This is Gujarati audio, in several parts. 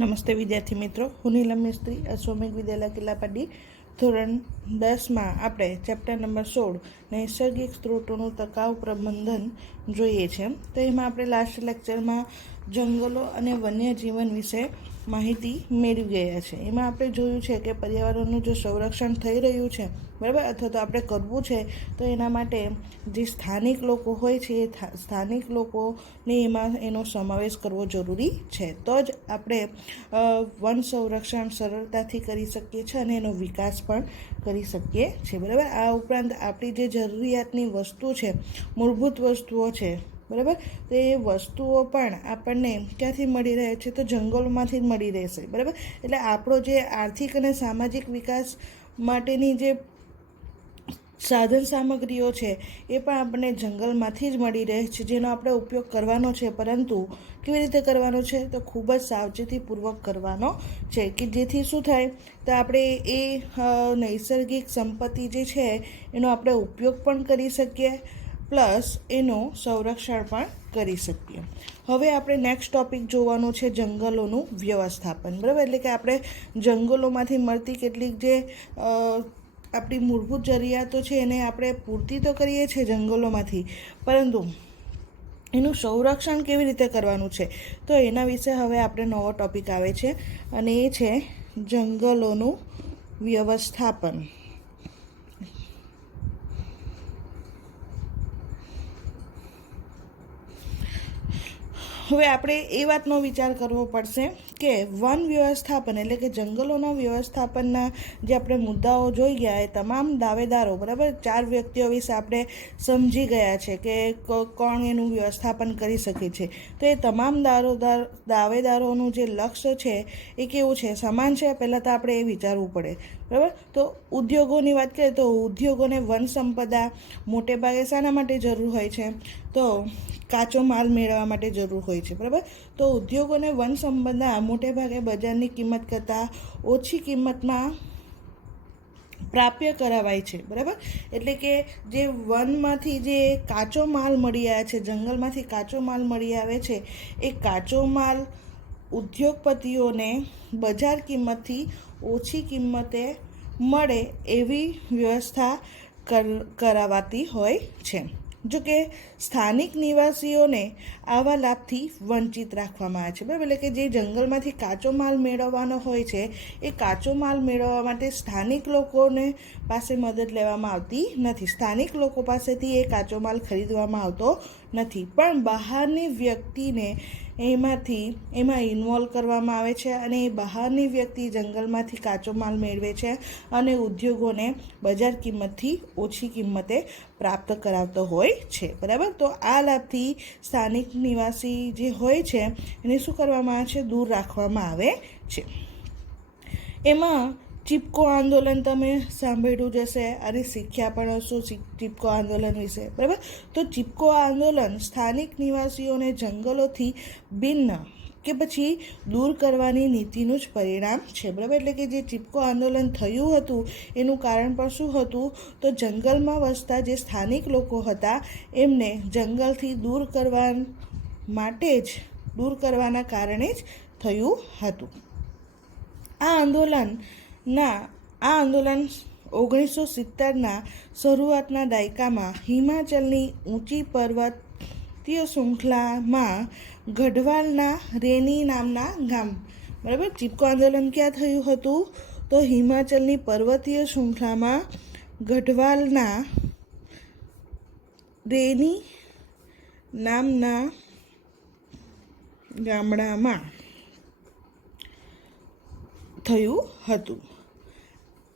નમસ્તે વિદ્યાર્થી મિત્રો, હું નીલમ મિસ્ત્રી, અશ્વમેઘ વિદ્યાલય કિલ્લાપાડી ધોરણ 10માં આપણે ચેપ્ટર નંબર 16 નૈસર્ગિક સ્ત્રોતોનું ટકાઉ પ્રબંધન જોઈએ છે. તો એમાં આપણે લાસ્ટ લેક્ચરમાં જંગલો અને વન્યજીવન વિશે માહિતી મેળવી ગયા છે. એમાં આપણે જોયું છે કે પર્યાવરણનું જો સંરક્ષણ થઈ રહ્યું છે બરાબર, અથવા તો આપણે કરવું છે તો એના માટે જે સ્થાનિક લોકો હોય છે એ સ્થાનિક લોકોને એમાં એનો સમાવેશ કરવો જરૂરી છે. તો જ આપણે વન સંરક્ષણ સરળતાથી કરી શકીએ છીએ અને એનો વિકાસ પણ કરી શકીએ છીએ. બરાબર, આ ઉપરાંત આપણી જે જરૂરિયાતની વસ્તુ છે, મૂળભૂત વસ્તુઓ છે બરાબર, તો એ વસ્તુઓ પણ આપણને ક્યાંથી મળી રહે છે? તો જંગલોમાંથી જ મળી રહેશે. બરાબર, એટલે આપણો જે આર્થિક અને સામાજિક વિકાસ માટેની જે સાધન સામગ્રીઓ છે એ પણ આપણને જંગલમાંથી જ મળી રહે છે, જેનો આપણે ઉપયોગ કરવાનો છે. પરંતુ કેવી રીતે કરવાનો છે? તો ખૂબ જ સાવચેતીપૂર્વક કરવાનો છે, કે જેથી શું થાય તો આપણે એ નૈસર્ગિક સંપત્તિ જે છે એનો આપણે ઉપયોગ પણ કરી શકીએ, પ્લસ એનું સંરક્ષણ પણ કરી શકીએ. હવે આપણે નેક્સ્ટ ટોપિક જોવાનું છે જંગલોનું વ્યવસ્થાપન. બરાબર, એટલે કે આપણે જંગલોમાંથી મળતી કેટલીક જે આપણી મૂળભૂત જરૂરિયાતો છે એને આપણે પૂર્તિ તો કરીએ છીએ જંગલોમાંથી, પરંતુ એનું સંરક્ષણ કેવી રીતે કરવાનું છે? તો એના વિશે હવે આપણે નવો ટોપિક આવે છે અને એ છે જંગલોનું વ્યવસ્થાપન. હવે આપણે એ વાતનો વિચાર કરવો પડશે કે વન વ્યવસ્થાપન એટલે કે જંગલોના વ્યવસ્થાપનના જે આપણે મુદ્દાઓ જોઈ ગયા એ તમામ દાવેદારો બરાબર 4 વ્યક્તિઓ વિશે આપણે સમજી ગયા છે કે કોણ એનું વ્યવસ્થાપન કરી શકે છે. તો એ તમામ દાવેદારોનું જે લક્ષ્ય છે એ કેવું છે? સમાન છે. પહેલાં તો આપણે એ વિચારવું પડે. બરાબર, તો ઉદ્યોગોની વાત કરીએ તો ઉદ્યોગોને વન સંપદા મોટે ભાગે શાના માટે જરૂર હોય છે? તો કાચો માલ મેળવવા માટે જરૂર હોય છે. બરાબર, તો ઉદ્યોગોને વન સંપદા મોટે ભાગે બજારની કિંમત કરતાં ઓછી કિંમતમાં પ્રાપ્ય કરાવાય છે. બરાબર, એટલે કે જે વનમાંથી જે કાચો માલ મળી આવે છે, જંગલમાંથી કાચો માલ મળી આવે છે, એ કાચો માલ ઉદ્યોગપતિઓને બજાર કિંમતથી ઓછી કિંમતે મળે એવી વ્યવસ્થા કરાવાતી હોય છે. જો કે સ્થાનિક નિવાસીઓને આવા લાભથી વંચિત રાખવામાં આવે છે. બરાબર, એટલે કે જે જંગલમાંથી કાચો માલ મેળવવાનો હોય છે એ કાચો માલ મેળવવા માટે સ્થાનિક લોકોને પાસે મદદ લેવામાં આવતી નથી. સ્થાનિક લોકો પાસેથી એ કાચો માલ ખરીદવામાં આવતો નથી, પણ બહારની વ્યક્તિને એમાં ઇન્વોલ્વ કરવામાં આવે છે અને એ બહારની વ્યક્તિ જંગલમાંથી કાચો માલ મેળવે છે અને ઉદ્યોગોને બજાર કિંમતથી ઓછી કિંમતે પ્રાપ્ત કરાવતો હોય છે. બરાબર, તો આ લાભથી સ્થાનિક નિવાસી જે હોય છે એને શું કરવામાં આવે છે? દૂર રાખવામાં આવે છે. એમાં ચિપકો આંદોલન તમે સાંભળ્યું જ હશે અને શીખ્યા પણ હશો ચિપકો આંદોલન વિશે. બરાબર, તો ચિપકો આંદોલન સ્થાનિક નિવાસીઓને જંગલોથી ભિન્ન કે પછી દૂર કરવાની નીતિનું જ પરિણામ છે. બરાબર, એટલે કે જે ચિપકો આંદોલન થયું હતું એનું કારણ પણ શું હતું? તો જંગલમાં વસતા જે સ્થાનિક લોકો હતા એમને જંગલથી દૂર કરવાના કારણે જ થયું હતું. આ આંદોલન 1970ના શરૂઆતના દાયકામાં હિમાચલની ઊંચી પર્વતીય શૃંખલામાં ગઢવાલના રેની નામના ગામ. બરાબર, ચિપકો આંદોલન ક્યાં થયું હતું? તો હિમાચલની પર્વતીય શૃંખલામાં ગઢવાલના રેની નામના ગામડામાં થયું હતું.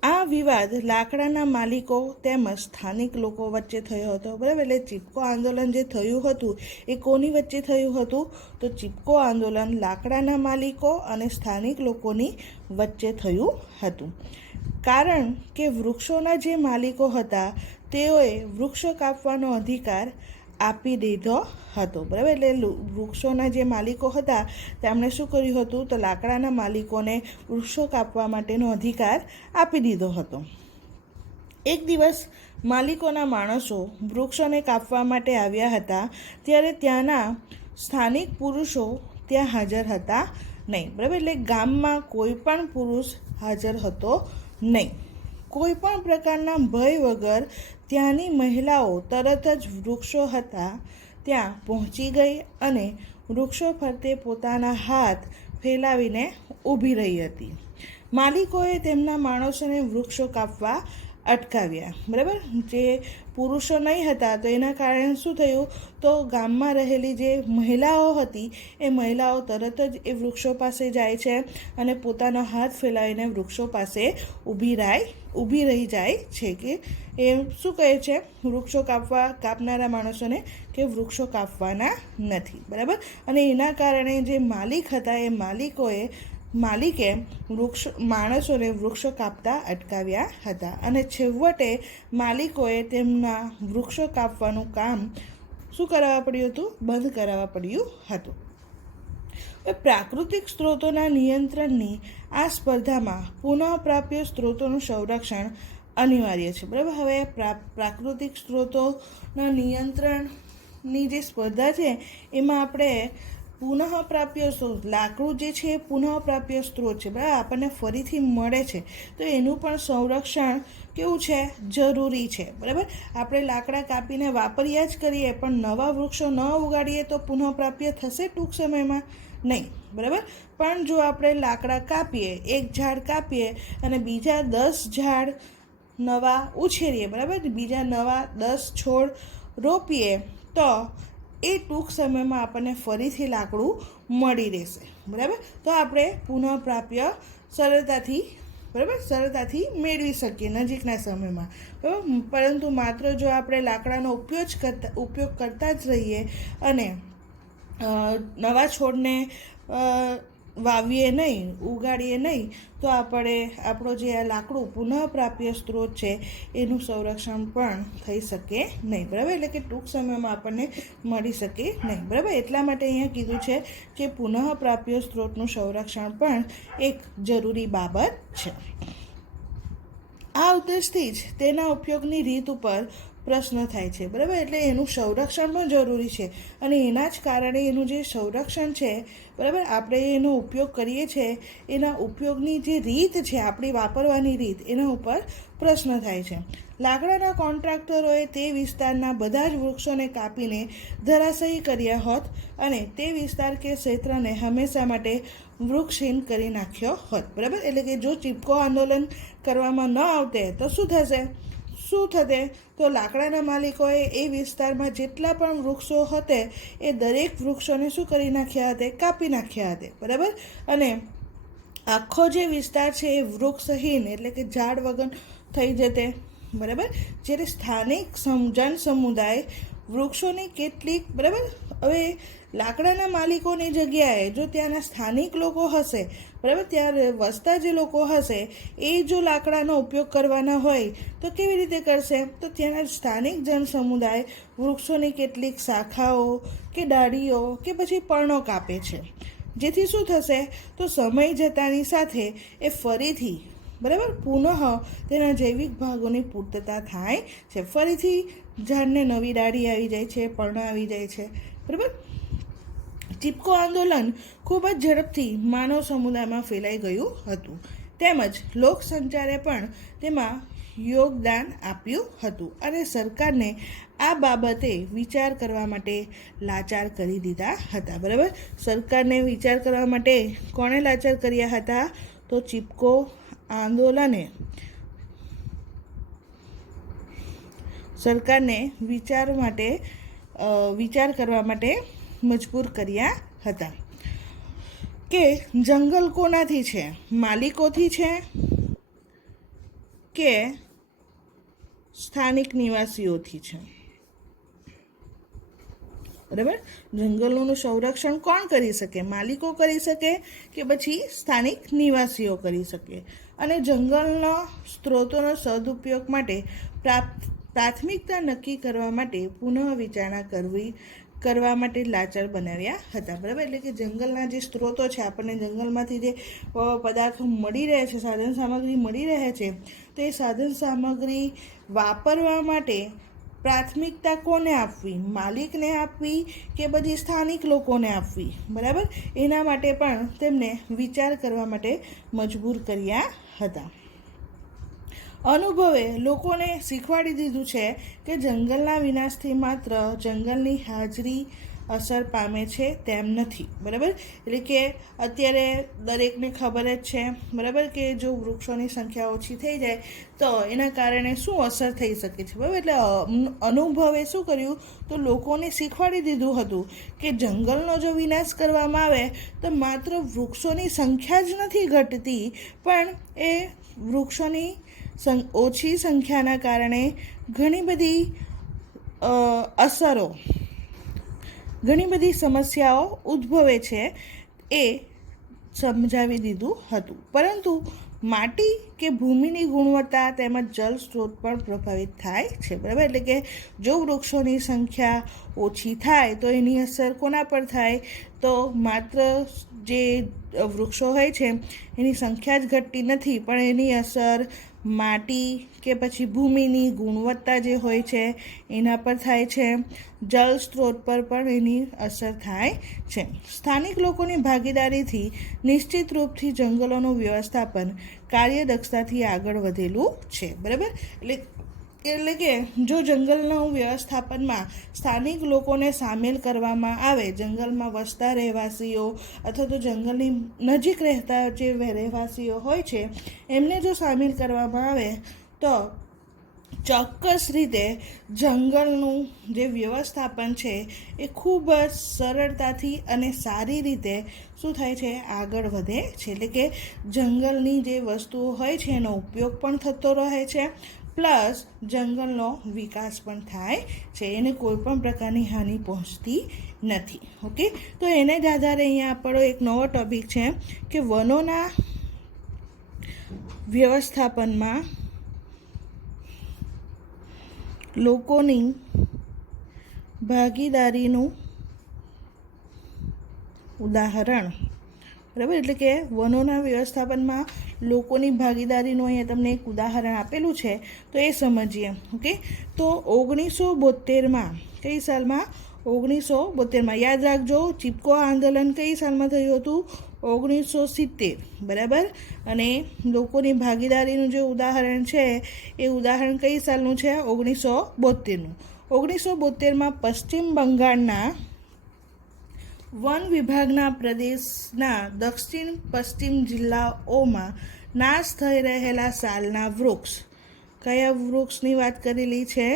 આ વિવાદ લાકડાના માલિકો તેમજ સ્થાનિક લોકો વચ્ચે થયો હતો. બરાબર, એટલે ચિપકો આંદોલન જે થયું હતું એ કોની વચ્ચે થયું હતું? તો ચિપકો આંદોલન લાકડાના માલિકો અને સ્થાનિક લોકોની વચ્ચે થયું હતું. કારણ કે વૃક્ષોના જે માલિકો હતા તેઓએ વૃક્ષો કાપવાનો અધિકાર આપી દીધો હતો. બરાબર, એટલે વૃક્ષોના જે માલિકો હતા તેમણે શું કર્યું હતું? તો લાકડાના માલિકોને વૃક્ષો કાપવા માટેનો અધિકાર આપી દીધો હતો. એક દિવસ માલિકોના માણસો વૃક્ષોને કાપવા માટે આવ્યા હતા ત્યારે ત્યાંના સ્થાનિક પુરુષો ત્યાં હાજર હતા નહીં, બરાબર. એટલે ગામમાં કોઈ પણ પુરુષ હાજર હતો નહીં. કોઈ પણ પ્રકારના ભય વગર ત્યાંની મહિલાઓ તરત જ વૃક્ષો હતા ત્યાં પહોંચી ગઈ અને વૃક્ષો ફરતે પોતાના હાથ ફેલાવીને ઊભી રહી હતી. માલિકોએ તેમના માણસોને વૃક્ષો કાપવા અટકાવ્યા, બરાબર. જે પુરુષો નહીં હતા તો એના કારણે શું થયું, તો ગામમાં રહેલી જે મહિલાઓ હતી એ મહિલાઓ તરત જ એ વૃક્ષો પાસે જાય છે અને પોતાનો હાથ ફેલાવીને વૃક્ષો પાસે ઊભી રહી જાય છે. કે એ શું કહે છે, વૃક્ષો કાપનારા માણસોને કે વૃક્ષો કાપવાના નથી, બરાબર. અને એના કારણે જે માલિક હતા એ માલિકે માણસોને વૃક્ષો કાપતા અટકાવ્યા હતા અને છેવટે માલિકોએ તેમના વૃક્ષો કાપવાનું કામ શું કરાવવા પડ્યું હતું, બંધ કરાવવા પડ્યું હતું. પ્રાકૃતિક સ્ત્રોતોના નિયંત્રણની આ સ્પર્ધામાં પુનઃપ્રાપ્ય સ્ત્રોતોનું સંરક્ષણ અનિવાર્ય છે, બરાબર. હવે પ્રાકૃતિક સ્ત્રોતોના નિયંત્રણની જે સ્પર્ધા છે એમાં આપણે પુનઃપ્રાપ્ય સ્ત્રોત, લાકડું જે છે એ પુનઃપ્રાપ્ય સ્ત્રોત છે, બરાબર, આપણને ફરીથી મળે છે, તો એનું પણ સંરક્ષણ કેવું છે, જરૂરી છે, બરાબર. આપણે લાકડા કાપીને વાપર્યા જ કરીએ પણ નવા વૃક્ષો ન ઉગાડીએ તો પુનઃપ્રાપ્ય થશે ટૂંક સમયમાં? નહીં, બરાબર. પણ જો આપણે લાકડા કાપીએ, એક ઝાડ કાપીએ અને બીજા 10 ઝાડ નવા ઉછેરીએ, બરાબર, બીજા નવા 10 છોડ રોપીએ તો એ ટૂંક સમયમાં આપણને ફરીથી લાકડું મળી રહેશે, બરાબર. તો આપણે પુનઃપ્રાપ્ય સરળતાથી મેળવી શકીએ નજીકના સમયમાં, બરાબર. પરંતુ માત્ર જો આપણે લાકડાનો ઉપયોગ કરતા જ રહીએ અને નવા છોડને વાવીએ નહીં, ઉગાડીએ નહીં, તો આપણો જે આ લાકડું પુનઃપ્રાપ્ય સ્ત્રોત છે એનું સંરક્ષણ પણ થઈ શકે નહીં, બરાબર. એટલે કે ટૂંક સમયમાં આપણને મળી શકે નહીં, બરાબર. એટલા માટે અહીંયા કીધું છે કે પુનઃપ્રાપ્ય સ્ત્રોતનું સંરક્ષણ પણ એક જરૂરી બાબત છે. આ ઉદ્દેશથી જ તેના ઉપયોગની રીત ઉપર પ્રશ્ન થાય છે, બરાબર. એટલે એનું સંરક્ષણ પણ જરૂરી છે અને એના જ કારણે એનું જે સંરક્ષણ છે, બરાબર, આપણે એનો ઉપયોગ કરીએ છીએ એના ઉપયોગની જે રીત છે, આપણી વાપરવાની રીત, એના ઉપર પ્રશ્ન થાય છે. લાકડાના કોન્ટ્રાક્ટરોએ તે વિસ્તારના બધા જ વૃક્ષોને કાપીને ધરાશાયી કર્યા હોત અને તે વિસ્તાર કે ક્ષેત્રને હંમેશા માટે વૃક્ષહીન કરી નાખ્યો હોત, બરાબર. એટલે કે જો ચીપકો આંદોલન કરવામાં ન આવતે તો શું થશે, તો લાકડાના માલિકોએ એ વિસ્તારમાં જેટલા પણ વૃક્ષો હતે એ દરેક વૃક્ષોને શું કરી નાખ્યા હતા, કાપી નાખ્યા હતા, બરાબર. અને આખો જે વિસ્તાર છે એ વૃક્ષહીન એટલે કે ઝાડ વગર થઈ જતે, બરાબર. જ્યારે સ્થાનિક જન સમુદાય વૃક્ષોની કેટલીક, બરાબર, હવે લાકડાના માલિકોની જગ્યાએ જો ત્યાંના સ્થાનિક લોકો હશે, બરાબર, ત્યાં વસતા જે લોકો હશે એ જો લાકડાનો ઉપયોગ કરવાના હોય તો કેવી રીતે કરશે, તો ત્યાંના સ્થાનિક જન સમુદાય વૃક્ષોની કેટલીક શાખાઓ કે ડાળીઓ કે પછી પર્ણો કાપે છે, જેથી શું થશે, તો સમય જતાની સાથે એ ફરીથી, બરાબર, પુનઃ તેના જૈવિક ભાગોની પૂર્તતા થાય છે, ફરીથી ઝાડને નવી ડાળી આવી જાય છે, પર્ણ આવી જાય છે, બરાબર. ચીપકો આંદોલન ખૂબ જ ઝડપથી માનવ સમુદાયમાં ફેલાઈ ગયું હતું, તેમજ લોકસંચારે પણ તેમાં યોગદાન આપ્યું હતું અને સરકારને આ બાબતે વિચાર કરવા માટે લાચાર કરી દીધા હતા, બરાબર. સરકારને વિચાર કરવા માટે કોણે લાચાર કર્યા હતા, તો ચીપકો આંદોલને સરકારને વિચાર કરવા માટે મજબૂર કર્યા હતા કે જંગલ કોનાથી છે, માલિકોથી છે કે સ્થાનિક નિવાસીઓથી છે, બરાબર. જંગલોનું સંરક્ષણ કોણ કરી શકે, માલિકો કરી શકે કે પછી સ્થાનિક નિવાસીઓ કરી શકે. અને જંગલના સ્ત્રોતોનો સદુપયોગ માટે પ્રાથમિકતા નક્કી કરવા માટે પુનઃ વિચારણા કરવા માટે લાચાર બનાવ્યા હતા, બરાબર. એટલે કે જંગલના જે સ્ત્રોતો છે, આપણને જંગલમાંથી જે પદાર્થો મળી રહે છે, સાધન સામગ્રી મળી રહે છે, તો એ સાધન સામગ્રી વાપરવા માટે પ્રાથમિકતા કોને આપવી, માલિકને આપવી કે બધી સ્થાનિક લોકોને આપવી, બરાબર, એના માટે પણ તેમને વિચાર કરવા માટે મજબૂર કર્યા હતા. અનુભવે લોકોને શીખવાડી દીધું છે કે જંગલના વિનાશથી માત્ર જંગલની હાજરી અસર પામે છે તેમ નથી, બરાબર. એટલે કે અત્યારે દરેકને ખબર જ છે, બરાબર, કે જો વૃક્ષોની સંખ્યા ઓછી થઈ જાય તો એના કારણે શું અસર થઈ શકે છે, બરાબર. એટલે અનુભવે શું કર્યું, તો લોકોને શીખવાડી દીધું હતું કે જંગલનો જો વિનાશ કરવામાં આવે તો માત્ર વૃક્ષોની સંખ્યા જ નથી ઘટતી, પણ એ વૃક્ષોની ઓછી સંખ્યાના કારણે ઘણી બધી અસરો, ઘણી બધી સમસ્યાઓ ઉદ્ભવે છે એ સમજાવી દીધું હતું. પરંતુ માટી કે ભૂમિની ગુણવત્તા તેમજ જળ સ્ત્રોત પણ પ્રભાવિત થાય છે, બરાબર. એટલે કે જો વૃક્ષોની સંખ્યા ઓછી થાય તો એની અસર કોના પર થાય, તો માત્ર જે વૃક્ષો હોય છે એની સંખ્યા જ ઘટતી નથી, પણ એની અસર માટી કે પછી ભૂમિની ગુણવત્તા જે હોય છે એના પર થાય છે, જળ સ્ત્રોત પર પણ એની અસર થાય છે. સ્થાનિક લોકોની ભાગીદારીથી નિશ્ચિત રૂપથી જંગલોનું વ્યવસ્થાપન કાર્યદક્ષતાથી આગળ વધેલું છે, બરાબર. એટલે કે જો જંગલના વ્યવસ્થાપનમાં સ્થાનિક લોકોને સામેલ કરવામાં આવે, જંગલમાં વસતા રહેવાસીઓ અથવા તો જંગલની નજીક રહેતા જે રહેવાસીઓ હોય છે એમને જો સામેલ કરવામાં આવે તો ચોક્કસ રીતે જંગલનું જે વ્યવસ્થાપન છે એ ખૂબ જ સરળતાથી અને સારી રીતે શું થાય છે, આગળ વધે છે. એટલે કે જંગલની જે વસ્તુઓ હોય છે એનો ઉપયોગ પણ થતો રહે છે, પ્લસ જંગલનો વિકાસ પણ થાય છે, એને કોઈ પણ પ્રકારની હાનિ પહોંચતી નથી. ઓકે, તો એને જ આધારે અહીંયા આપણો એક નવો ટૉપિક છે કે વનોના વ્યવસ્થાપનમાં લોકોની ભાગીદારીનું ઉદાહરણ, બરાબર. એટલે કે વનોના વ્યવસ્થાપનમાં લોકોની ભાગીદારીનું અહીંયા તમને એક ઉદાહરણ આપેલું છે, તો એ સમજીએ. ઓકે, તો 1972માં કઈ સાલમાં, 1972માં યાદ રાખજો. ચિપકો આંદોલન કઈ સાલમાં થયું હતું, 1970, બરાબર. અને લોકોની ભાગીદારીનું જે ઉદાહરણ છે એ ઉદાહરણ કઈ સાલનું છે, 1972નું. 1972માં પશ્ચિમ બંગાળના વન વિભાગના પ્રદેશના દક્ષિણ પશ્ચિમ જિલ્લાઓમાં નાશ થઈ રહેલા સાલના વૃક્ષ, કયા વૃક્ષની વાત કરેલી છે,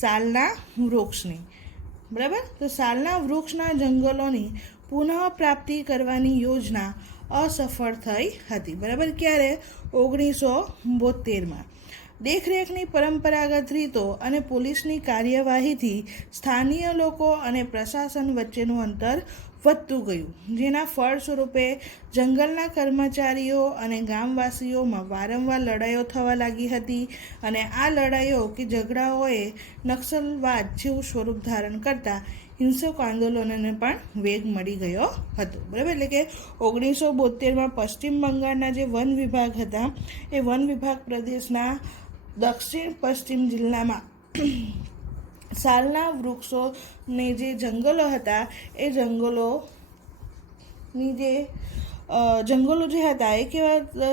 સાલના વૃક્ષની, બરાબર. તો સાલના વૃક્ષના જંગલોની પુનઃપ્રાપ્તિ કરવાની યોજના અસફળ થઈ હતી, બરાબર. ક્યારે, 1972માં. દેખરેખની પરંપરાગત રીતો અને પોલીસની કાર્યવાહીથી સ્થાનીય લોકો અને પ્રશાસન વચ્ચેનું અંતર વધતું ગયું, જેના ફળ સ્વરૂપે જંગલના કર્મચારીઓ અને ગામવાસીઓમાં વારંવાર લડાઈઓ થવા લાગી હતી, અને આ લડાઈઓ કે ઝઘડાઓએ નક્સલવાદ જેવું સ્વરૂપ ધારણ કરતા હિંસક આંદોલનોને પણ વેગ મળી ગયો હતો, બરાબર. એટલે કે 1972માં પશ્ચિમ બંગાળના જે વન વિભાગ હતા એ વન વિભાગ પ્રદેશના દક્ષિણ પશ્ચિમ જિલ્લામાં સાલના વૃક્ષોને જે જંગલો હતા એ જંગલોની જે જંગલો જે હતા એ કેવા,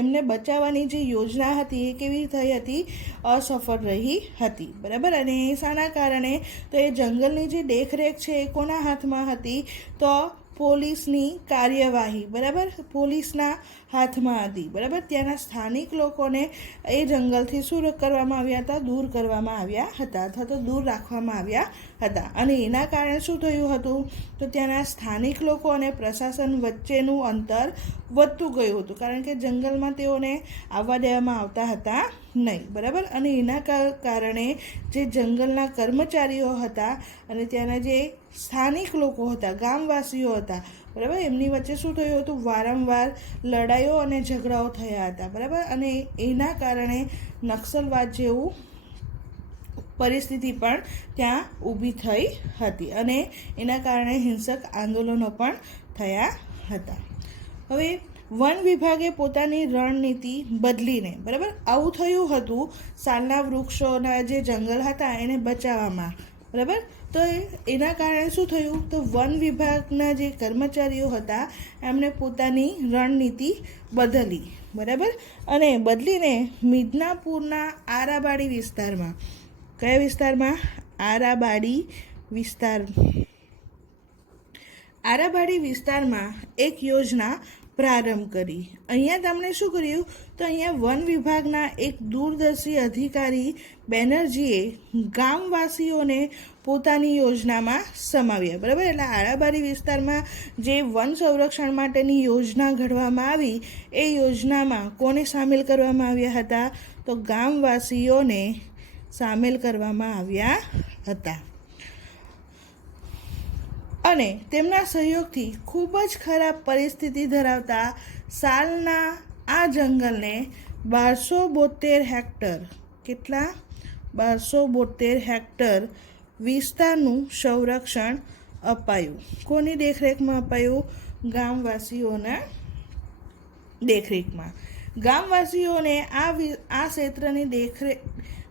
એમને બચાવવાની જે યોજના હતી એ કેવી થઈ હતી, અસફળ રહી હતી, બરાબર. અને શાના કારણે, તો એ જંગલની જે દેખરેખ છે એ કોના હાથમાં હતી, તો પોલીસની કાર્યવાહી, બરાબર, પોલીસના હાથમાં હતી, બરાબર. ત્યાંના સ્થાનિક લોકોને એ જંગલથી શું કરવામાં આવ્યા હતા, દૂર કરવામાં આવ્યા હતા અથવા તો દૂર રાખવામાં આવ્યા હતા. અને એના કારણે શું થયું હતું, તો ત્યાંના સ્થાનિક લોકો અને પ્રશાસન વચ્ચેનું અંતર વધતું ગયું હતું, કારણ કે જંગલમાં તેઓને આવવા દેવામાં આવતા હતા નહીં, બરાબર. અને એના કારણે જે જંગલના કર્મચારીઓ હતા અને ત્યાંના જે સ્થાનિક લોકો હતા, ગામવાસીઓ હતા, બરાબર, એમની વચ્ચે શું થયું હતું, વારંવાર લડાઈઓ અને ઝઘડાઓ થયા હતા, બરાબર. અને એના કારણે નક્સલવાદ જેવું પરિસ્થિતિ પણ ત્યાં ઊભી થઈ હતી અને એના કારણે હિંસક આંદોલનો પણ થયા હતા. હવે વન વિભાગે પોતાની રણનીતિ બદલીને, બરાબર, આવું થયું હતું સાલના વૃક્ષોના જે જંગલ હતા એને બચાવવામાં, બરાબર. તો એના કારણે શું થયું, તો વન વિભાગના જે કર્મચારીઓ હતા એમણે પોતાની રણનીતિ બદલી, બરાબર, અને બદલીને મિદનાપુરના આરાબાડી વિસ્તારમાં, કયા વિસ્તારમાં, આરાબાડી વિસ્તારમાં એક યોજના પ્રારંભ કરી. અહીંયા તેમણે શું કર્યું, તો અહીંયા વન વિભાગના એક દૂરદર્શી અધિકારી બેનર્જીએ ગામવાસીઓને પોતાની યોજનામાં સમાવ્યા, બરાબર. એટલે આરાબારી વિસ્તારમાં જે વન સંરક્ષણ માટેની યોજના ઘડવામાં આવી એ યોજનામાં કોને સામેલ કરવામાં આવ્યા હતા, તો ગામવાસીઓને સામેલ કરવામાં આવ્યા હતા. અને તેમના સહયોગથી ખૂબ જ ખરાબ પરિસ્થિતિ ધરાવતા સાલના આ જંગલને 1272 હેક્ટર, કેટલા, 1272 હેક્ટર વિસ્તારનું સંરક્ષણ અપાયું. કોની દેખરેખમાં અપાયું, ગામવાસીઓના દેખરેખમાં. ગામવાસીઓને આ ક્ષેત્રની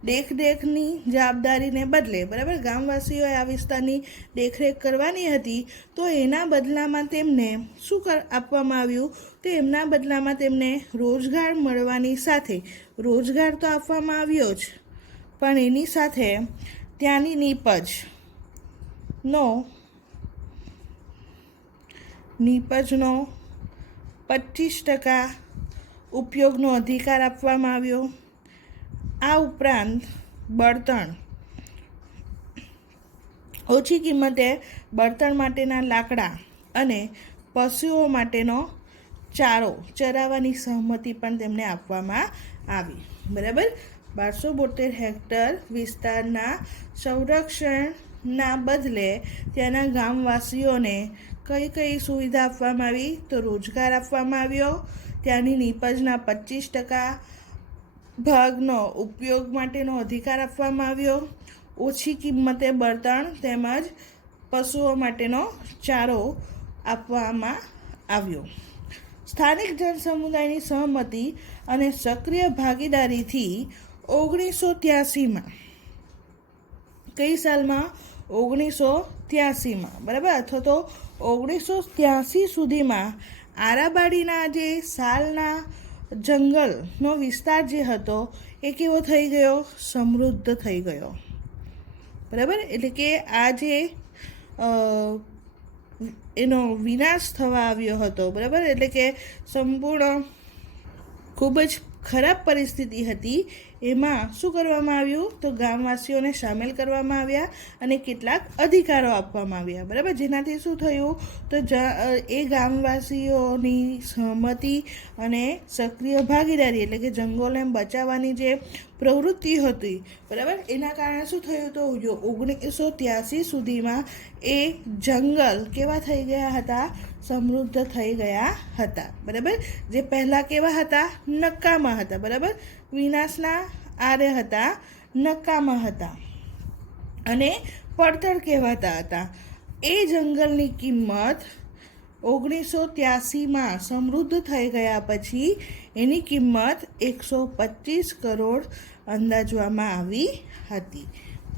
દેખરેખની જવાબદારીને બદલે, બરાબર, ગામવાસીઓએ આ વિસ્તારની દેખરેખ કરવાની હતી, તો એના બદલામાં તેમને શું આપવામાં આવ્યું, તો એમના બદલામાં તેમને રોજગાર મળવાની સાથે, રોજગાર તો આપવામાં આવ્યો જ, પણ એની સાથે ત્યાંની નીપજનો 25% ઉપયોગનો અધિકાર આપવામાં આવ્યો. આ ઉપરાંત બળતણ, ઓછી કિંમતે બળતણ માટેના લાકડા અને પશુઓ માટેનો ચારો ચરાવવાની સહમતિ પણ તેમને આપવામાં આવી, બરાબર. 1272 હેક્ટર વિસ્તારના સંરક્ષણના બદલે ત્યાંના ગામવાસીઓને કઈ કઈ સુવિધા આપવામાં આવી, તો રોજગાર આપવામાં આવ્યો, ત્યાંની નીપજના 25% ભાગનો ઉપયોગ માટેનો અધિકાર આપવામાં આવ્યો, ઓછી કિંમતે બળતણ તેમજ પશુઓ માટેનો ચારો આપવામાં આવ્યો. સ્થાનિક જનસમુદાયની સહમતિ અને સક્રિય ભાગીદારીથી 1983માં, કઈ સાલમાં, 1983માં, બરાબર, અથવા તો 1983 સુધીમાં આરાબાડીના જે સાલના જંગલનો વિસ્તાર જે હતો એ કેવો થઈ ગયો, સમૃદ્ધ થઈ ગયો, બરાબર. એટલે કે આ જે એનો વિનાશ થવા આવ્યો હતો, બરાબર, એટલે કે સંપૂર્ણ ખૂબ જ ખરાબ પરિસ્થિતિ હતી, એમાં શું કરવામાં આવ્યું, તો ગામવાસીઓને સામેલ કરવામાં આવ્યા અને કેટલાક અધિકારો આપવામાં આવ્યા, બરાબર. જેનાથી શું થયું, તો એ ગામવાસીઓની સહમતિ અને સક્રિય ભાગીદારી, એટલે કે જંગલોને બચાવવાની જે પ્રવૃત્તિ હતી, બરાબર, એના કારણે શું થયું, તો 1983 સુધીમાં એ જંગલ કેવા થઈ ગયા હતા, સમૃદ્ધ થઈ ગયા હતા, બરાબર. જે પહેલાં કેવા હતા, નકામા હતા, બરાબર, વિનાશના આરે હતા, નકામા હતા અને પડતર કહેવાતા હતા. એ જંગલની કિંમત 1983માં સમૃદ્ધ થઈ ગયા પછી એની કિંમત 125 કરોડ અંદાજવામાં આવી હતી,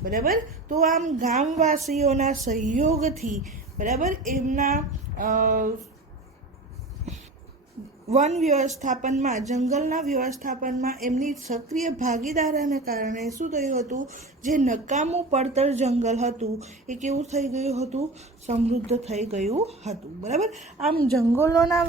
બરાબર. તો આમ ગામવાસીઓના સહયોગથી, બરાબર, એમના વન વ્યવસ્થાપનમાં, જંગલના વ્યવસ્થાપનમાં એમની સક્રિય ભાગીદારીને કારણે શું થયું હતું, જે નકામું પડતર જંગલ હતું એ કેવું થઈ ગયું હતું, સમૃદ્ધ થઈ ગયું હતું, બરાબર. આમ જંગલોના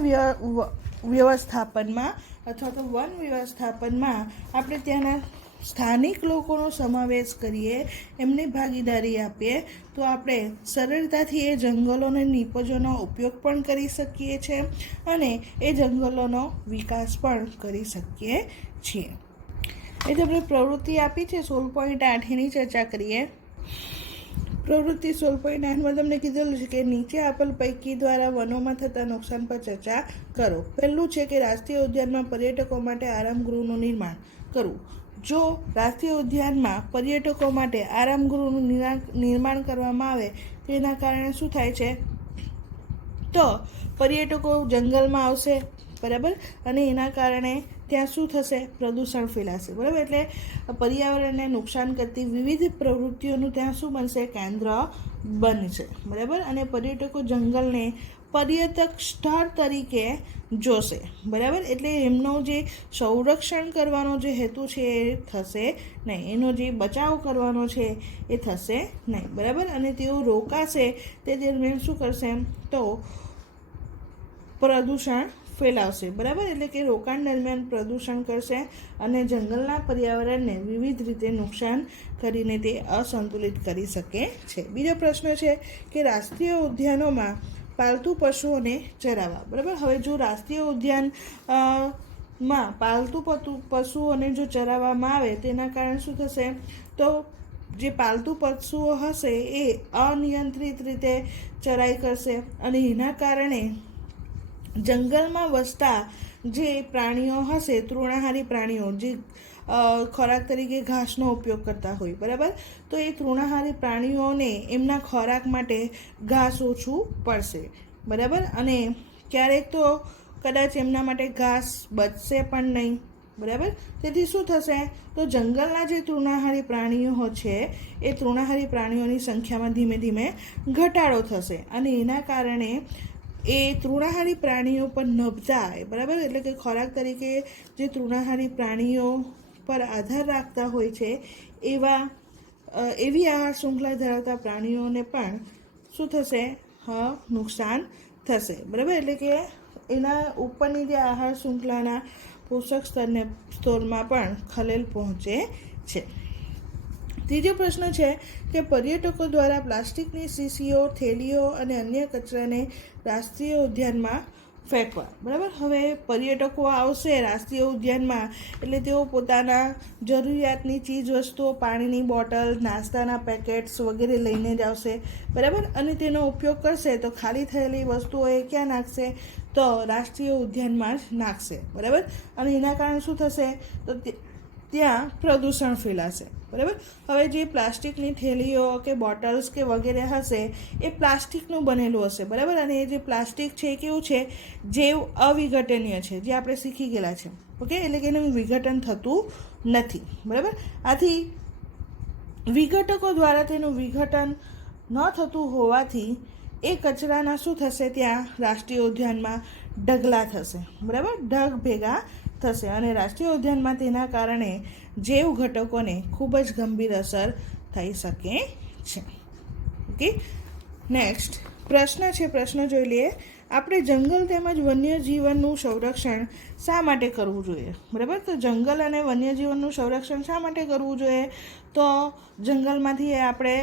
વ્યવસ્થાપનમાં અથવા તો વન વ્યવસ્થાપનમાં આપણે ત્યાંના સ્થાનિક લોકોનો સમાવેશ કરીએ, એમની ભાગીદારી આપીએ, તો આપણે સરળતાથી એ જંગલોને નીપજોનો ઉપયોગ પણ કરી શકીએ છીએ અને એ જંગલોનો વિકાસ પણ કરી શકીએ છીએ. એ આપણે પ્રવૃત્તિ આપી છે 16.8, એની ચર્ચા કરીએ. પ્રવૃત્તિ 16.8માં તમને કીધેલું છે કે નીચે આપેલ પૈકી દ્વારા વનોમાં થતા નુકસાન પર ચર્ચા કરો. પહેલું છે કે રાષ્ટ્રીય ઉદ્યાનમાં પર્યટકો માટે આરામગૃહનું નિર્માણ કરવું. જો રાષ્ટ્રીય ઉદ્યાનમાં પર્યટકો માટે આરામગૃહનું નિર્માણ કરવામાં આવે તો એના કારણે શું થાય છે, તો પર્યટકો જંગલમાં આવશે, બરાબર, અને એના કારણે ત્યાં શું થશે, પ્રદૂષણ ફેલાશે, બરાબર. એટલે પર્યાવરણને નુકસાન કરતી વિવિધ પ્રવૃત્તિઓનું ત્યાં શું બનશે, કેન્દ્ર બનશે, બરાબર. અને પર્યટકો જંગલને પર્યટક સ્થળ તરીકે જોશે, બરાબર. એટલે એમનો જે સંરક્ષણ કરવાનો જે હેતુ છે એ થશે નહીં, એનો જે બચાવ કરવાનો છે એ થશે નહીં, બરાબર. અને તેઓ રોકાશે તે દરમિયાન શું કરશે, તો પ્રદૂષણ ફેલાવશે, બરાબર. એટલે કે રોકાણ દરમિયાન પ્રદૂષણ કરશે અને જંગલના પર્યાવરણને વિવિધ રીતે નુકસાન કરીને તે અસંતુલિત કરી શકે છે. બીજો પ્રશ્ન છે કે રાષ્ટ્રીય ઉદ્યાનોમાં પાલતુ પશુઓને ચરાવવા, બરાબર. હવે જો રાષ્ટ્રીય ઉદ્યાન માં પાલતુ પશુઓને જો ચરાવવામાં આવે તેના કારણે શું થશે, તો જે પાલતુ પશુઓ હશે એ અનિયંત્રિત રીતે ચરાઈ કરશે અને એના કારણે જંગલમાં વસતા જે પ્રાણીઓ હશે, તૃણાહારી પ્રાણીઓ જે ખોરાક તરીકે ઘાસનો ઉપયોગ કરતા હોય, બરાબર, તો એ તૃણાહારી પ્રાણીઓને એમના ખોરાક માટે ઘાસ ઓછું પડશે, બરાબર. અને ક્યારેક તો કદાચ એમના માટે ઘાસ બચશે પણ નહીં, બરાબર. તેથી શું થશે, તો જંગલના જે તૃણાહારી પ્રાણીઓ છે એ તૃણાહારી પ્રાણીઓની સંખ્યામાં ધીમે ધીમે ઘટાડો થશે અને એના કારણે એ તૃણાહારી પ્રાણીઓ પર નભતા, બરાબર, એટલે કે ખોરાક તરીકે જે તૃણાહારી પ્રાણીઓ પર આધાર રાખતા હોય છે એવી આહાર શૃંખલા ધરાવતા પ્રાણીઓને પણ શું થશે, નુકસાન થશે, બરાબર. એટલે કે એના ઉપરની જે આહાર શૃંખલાના પોષક સ્તરમાં પણ ખલેલ પહોંચે છે. ત્રીજો પ્રશ્ન છે કે પર્યટકો દ્વારા પ્લાસ્ટિકની શીશીઓ, થેલીઓ અને અન્ય કચરાને રાષ્ટ્રીય ઉદ્યાનમાં ફેંકવા, બરાબર. હવે પર્યટકો આવશે રાષ્ટ્રીય ઉદ્યાનમાં એટલે તેઓ પોતાના જરૂરિયાતની ચીજ વસ્તુઓ, પાણીની બોટલ, નાસ્તાના પેકેટ્સ વગેરે લઈને જ આવશે, બરાબર. અને તેનો ઉપયોગ કરશે તો ખાલી થયેલી વસ્તુઓ એ ક્યાં નાખશે, તો રાષ્ટ્રીય ઉદ્યાનમાં જ નાખશે, બરાબર. અને એના કારણે શું થશે, તો ત્યાં પ્રદૂષણ ફેલાશે, બરાબર. હવે જે પ્લાસ્ટિકની થેલીઓ કે બોટલ્સ કે વગેરે હશે એ પ્લાસ્ટિકનું બનેલું હશે, બરાબર. અને એ જે પ્લાસ્ટિક છે એ કેવું છે, જૈવ અવિઘટનીય છે, જે આપણે શીખી ગયેલા છે, ઓકે. એટલે કે એનું વિઘટન થતું નથી, બરાબર. આથી વિઘટકો દ્વારા તેનું વિઘટન ન થતું હોવાથી એ કચરાના શું થશે, ત્યાં રાષ્ટ્રીય ઉદ્યાનમાં ઢગલા થશે, બરાબર, ઢગ ભેગા થશે અને રાષ્ટ્રીય ઉદ્યાનમાં તેના કારણે જૈવ ઘટકોને ખૂબ જ ગંભીર અસર થઈ શકે છે, ઓકે. નેક્સ્ટ પ્રશ્ન જોઈ લઈએ આપણે. જંગલ તેમજ વન્યજીવનનું સંરક્ષણ શા માટે કરવું જોઈએ, બરાબર. તો જંગલ અને વન્યજીવનનું સંરક્ષણ શા માટે કરવું જોઈએ, તો જંગલમાંથી આપણે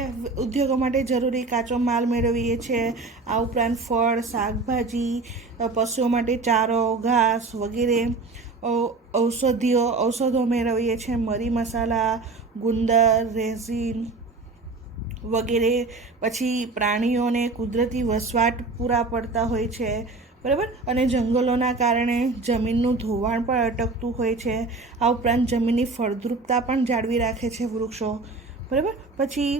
ઉદ્યોગો માટે જરૂરી કાચો માલ મેળવીએ છીએ, આ ઉપરાંત ફળ, શાકભાજી, પશુઓ માટે ચારો, ઘાસ વગેરે, ઔષધો મેળવીએ છીએ, મરી મસાલા, ગુંદર, રેઝિન વગેરે. પછી પ્રાણીઓને કુદરતી વસવાટ પૂરા પડતા હોય છે, બરાબર. અને જંગલોના કારણે જમીનનું ધોવાણ પણ અટકતું હોય છે. આ ઉપરાંત જમીનની ફળદ્રુપતા પણ જાળવી રાખે છે વૃક્ષો, બરાબર. પછી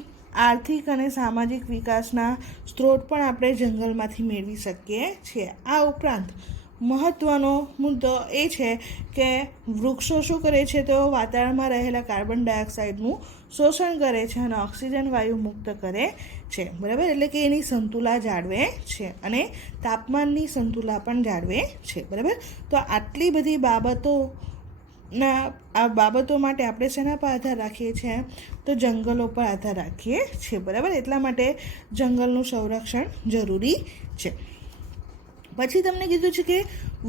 આર્થિક અને સામાજિક વિકાસના સ્ત્રોત પણ આપણે જંગલમાંથી મેળવી શકીએ છીએ. આ ઉપરાંત મહત્ત્વનો મુદ્દો એ છે કે વૃક્ષો શું કરે છે, તો વાતાવરણમાં રહેલા કાર્બન ડાયોક્સાઇડનું શોષણ કરે છે અને ઓક્સિજન વાયુ મુક્ત કરે છે, બરાબર. એટલે કે એની સંતુલા જાળવે છે અને તાપમાનની સંતુલા પણ જાળવે છે, બરાબર. તો આટલી બધી બાબતો માટે આપણે શેના પર આધાર રાખીએ છીએ, તો જંગલો પર આધાર રાખીએ છીએ, બરાબર. એટલા માટે જંગલનું સંરક્ષણ જરૂરી છે. પછી તમને કીધું છે કે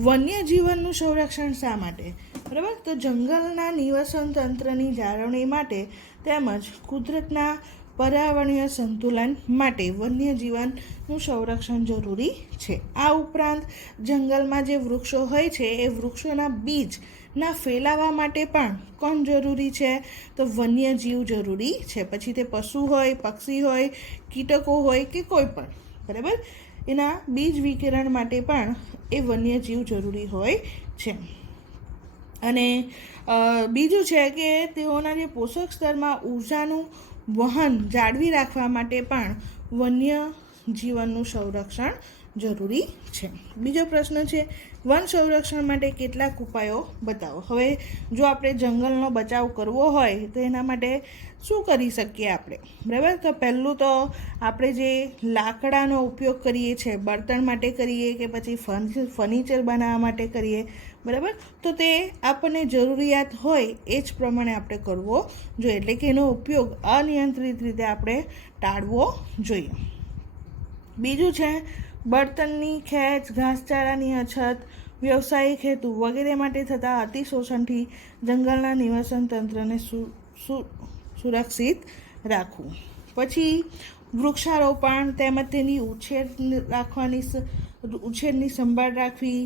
વન્યજીવનનું સંરક્ષણ શા માટે, બરાબર. તો જંગલના નિવસન તંત્રની જાળવણી માટે તેમજ કુદરતના પર્યાવરણીય સંતુલન માટે વન્યજીવનનું સંરક્ષણ જરૂરી છે. આ ઉપરાંત જંગલમાં જે વૃક્ષો હોય છે એ વૃક્ષોના બીજના ફેલાવા માટે પણ કોણ જરૂરી છે, તો વન્યજીવ જરૂરી છે. પછી તે પશુ હોય, પક્ષી હોય, કીટકો હોય કે કોઈ પણ, બરાબર, એના બીજ વિકિરણ માટે પણ એ વન્યજીવ જરૂરી હોય છે. અને બીજું છે કે તેઓના જે પોષક સ્તરમાં ઉર્જાનું વહન જાળવી રાખવા માટે પણ વન્ય જીવનનું સંરક્ષણ જરૂરી છે. બીજો પ્રશ્ન છે વન સંરક્ષણ માટે કેટલાક ઉપાયો બતાવો. હવે જો આપણે જંગલનો બચાવ કરવો હોય તો એના માટે શું કરી શકીએ આપણે, બરાબર? તો પહેલું તો આપણે જે લાકડાનો ઉપયોગ કરીએ છીએ, બળતણ માટે કરીએ કે પછી ફર્નિચર બનાવવા માટે કરીએ, બરાબર, તો તે આપણને જરૂરિયાત હોય એ જ પ્રમાણે આપણે કરવો જોઈએ, એટલે કે એનો ઉપયોગ અનિયંત્રિત રીતે આપણે ટાળવો જોઈએ. બીજું છે બળતણની ખેંચ, ઘાસચારાની અછત, વ્યવસાયિક હેતુ વગેરે માટે થતા અતિશોષણથી જંગલના નિવસન તંત્રને સુરક્ષિત રાખવું. પછી વૃક્ષારોપણ તેમજ તેની ઉછેરની સંભાળ રાખવી.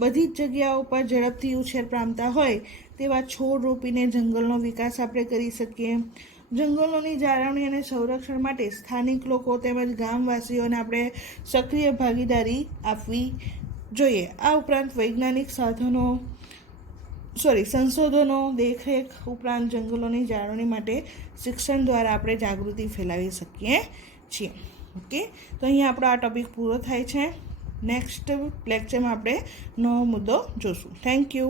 બધી જ જગ્યાઓ પર ઝડપથી ઉછેર પામતા હોય તેવા છોડ રોપીને જંગલનો વિકાસ આપણે કરી શકીએ. જંગલોની જાળવણી અને સંરક્ષણ માટે સ્થાનિક લોકો તેમજ ગામવાસીઓને આપણે સક્રિય ભાગીદારી આપવી જોઈએ. આ ઉપરાંત વૈજ્ઞાનિક સંશોધનો, દેખરેખ ઉપરાંત જંગલોની જાળવણી માટે શિક્ષણ દ્વારા આપણે જાગૃતિ ફેલાવી શકીએ છીએ. ઓકે, તો અહીંયા આપણો આ ટૉપિક પૂરો થાય છે. નેક્સ્ટ લેક્ચરમાં આપણે નવો મુદ્દો જોશું. Thank you.